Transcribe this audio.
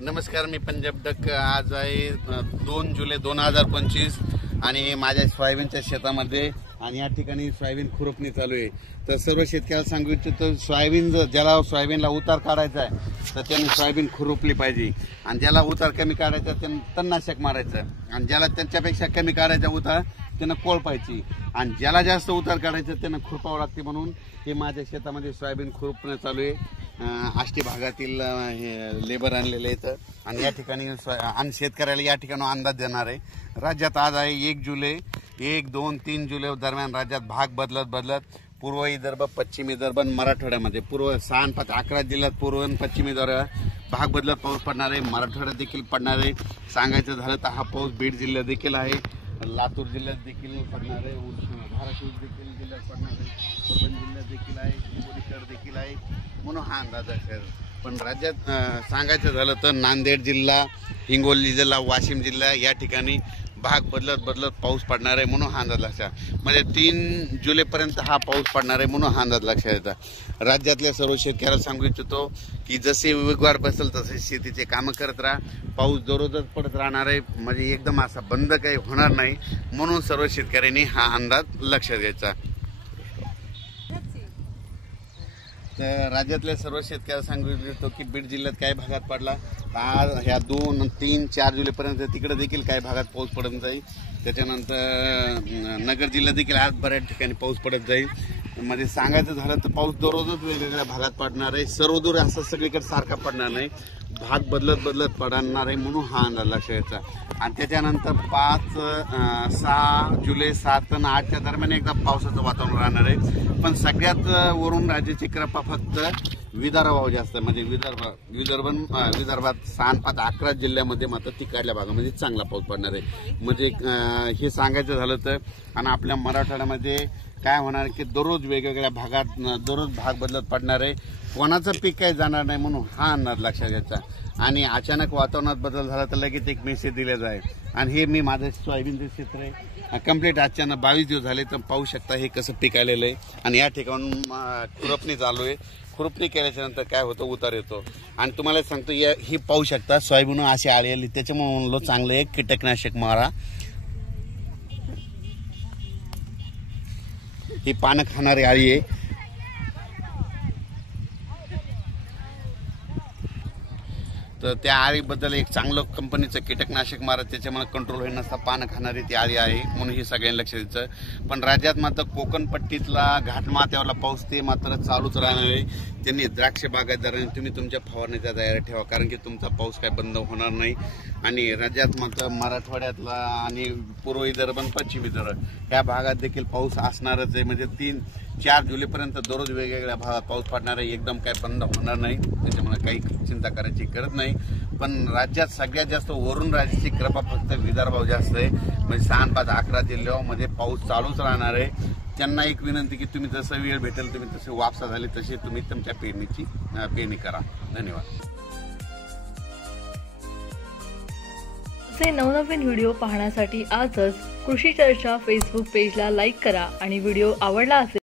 नमस्कार, मी पंजाब डक। आज आहे 2 जुलै 2025 आणि माझ्या सोयाबीनच्या शेतामध्ये आणि या ठिकाणी सोयाबीन खुरपणी चालू आहे। तर सर्व शेतकऱ्याला सांगू इच्छितो, सोयाबीन ज्याला सोयाबीनला उतार काढायचा आहे तर त्यांनी सोयाबीन खुरपली पाहिजे, आणि ज्याला उतार कमी काढायचा त्यांनी तणनाशक मारायचं, आणि ज्याला त्यांच्यापेक्षा कमी काढायचा उतार त्यांना कोळपायची, आणि ज्याला जास्त उतार काढायचं त्यांना खुरपावं लागते। म्हणून हे माझ्या शेतामध्ये सोयाबीन खुरपणं चालू आहे। आष्टी भागातील लेबर आणलेले आहेत, आणि या ठिकाणी आणि शेतकऱ्याला या ठिकाणी अंदाज देणार आहे। राज्यात आज आहे 1 जुलै, 1, 2, 3 जुलै दरम्यान राज्यात भाग बदलत पूर्व विदर्भ, पश्चिम विदर्भ, मराठवाड्यामध्ये पूर्व 6 5 11 जिल्ह्यात पूर्व आणि पश्चिम विदर्भ भाग बदलत पाऊस पडणार आहे। मराठवाड्यात देखील पडणार आहे। सांगायचं झालं तर हा पाऊस बीड जिल्ह्यात देखील आहे, लातूर जिल्ह्यात देखील पडणार आहे, धाराशिव देखील जिल्ह्यात पडणार आहे, परभणी जिल्ह्यात देखील आहे, हिंगोलीकर देखील आहे, म्हणून हा अंदाज आहे। पण राज्यात सांगायचं झालं तर नांदेड जिल्हा, हिंगोली जिल्हा, वाशिम जिल्हा या ठिकाणी भाग बदलत पाऊस पडणार आहे, म्हणून हा अंदाज लक्षात, म्हणजे 3 जुलैपर्यंत हा पाऊस पडणार आहे, म्हणून हा अंदाज लक्षात येतात। राज्यातल्या सर्व शेतकऱ्याला सांगू इच्छितो की जसे वेगवार बसेल तसे शेतीचे कामं करत राहा। पाऊस दररोजच पडत राहणार आहे, म्हणजे एकदम असा बंद काही होणार नाही, म्हणून सर्व शेतकऱ्यांनी हा अंदाज लक्षात घ्यायचा। तर राज्यातल्या सर्व शेतकऱ्याला सांगू इच्छितो की बीड जिल्ह्यात काही भागात पडला, आज ह्या 2, 3, 4 जुलैपर्यंत तिकडे देखील काही भागात पाऊस पडत जाईल। त्याच्यानंतर नगर जिल्ह्यात देखील आज बऱ्याच ठिकाणी पाऊस पडत जाईल। म्हणजे सांगायचं झालं तर पाऊस दररोजच वेगवेगळ्या भागात पडणार आहे, सर्व दूर असं सगळीकडे सारखा पडणार नाही, भाग बदलत पडणार आहे, म्हणून हा अंदाज लक्षात घ्यायचा। आणि त्याच्यानंतर 5, 6 जुलै 7 आणि 8च्या दरम्यान एकदा पावसाचं वातावरण राहणार आहे। पण सगळ्यात वरून राज्याची कृपा फक्त विदर्भावर जास्त, म्हणजे विदर्भात 6 5 11 जिल्ह्यामध्ये मात्र तिकडल्या भागामध्ये चांगला पाऊस पडणार आहे। म्हणजे हे सांगायचं झालं तर, आणि आपल्या मराठवाड्यामध्ये काय होणार की दररोज वेगवेगळ्या भागात दररोज भाग बदलत पडणार आहे, कोणाचं पीक काही जाणार नाही, म्हणून हा अंदाज लक्षात घ्यायचा। आणि अचानक वातावरणात बदल झाला तर लगेच एक मेसेज दिला जाईल। आणि हे मी माझं सोयाबीनचं क्षेत्र आहे कंप्लीट अचानक 22 दिवस झाले, तर पाहू शकता हे कसं पीक आलेलं आहे। आणि या ठिकाणून खुरपणी चालू आहे। खुरपणी केल्याच्या नंतर काय होतं, उतार येतो। आणि तुम्हाला सांगतो ही पाहू शकता सोयाबीन अशी आळी आली, त्याच्यामुळे म्हणलो चांगलं एक कीटकनाशक मारा। ही पानं खाणारी आळी आहे। तर त्या आळीबद्दल एक चांगलं कंपनीचं कीटकनाशक मारा, त्याच्यामुळे कंट्रोल होईल नसता पानं खाणारी ती आळी आहे, म्हणून ही सगळ्यांनी लक्ष द्यायचं। पण राज्यात मात्र कोकण पट्टीतला घाटमाथ्यावरला पाऊस ते मात्र चालूच राहणार आहे। त्यांनी द्राक्ष बागायतदारांनी तुम्ही तुमच्या फवारणीचा तयारी ठेवा, कारण की तुमचा पाऊस काय बंद होणार नाही। आणि राज्यात मात्र मराठवाड्यातला आणि पूर्व विदर्भ आणि पश्चिम विदर्भ या भागात देखील पाऊस असणारच आहे। म्हणजे 3, 4 जुलैपर्यंत दररोज वेगवेगळ्या भागात पाऊस पडणार आहे, एकदम काही बंद होणार नाही, त्याच्यामुळे काही चिंता करायची गरज नाही। पण राज्यात सगळ्यात जास्त वरून राज्याची कृपा फक्त विदर्भावर जास्त आहे, म्हणजे 6 5 11 जिल्ह्यामध्ये पाऊस चालूच राहणार आहे। त्यांना एक विनंती की तुम्ही जसं वेळ भेटेल तुम्ही तसे वापसा झाले तसे तुम्ही तुमच्या पेरणी करा। धन्यवाद। असे नवनवीन व्हिडिओ पाहण्यासाठी आजच कृषी चर्चा फेसबुक पेजला लाईक करा, आणि व्हिडिओ आवडला असेल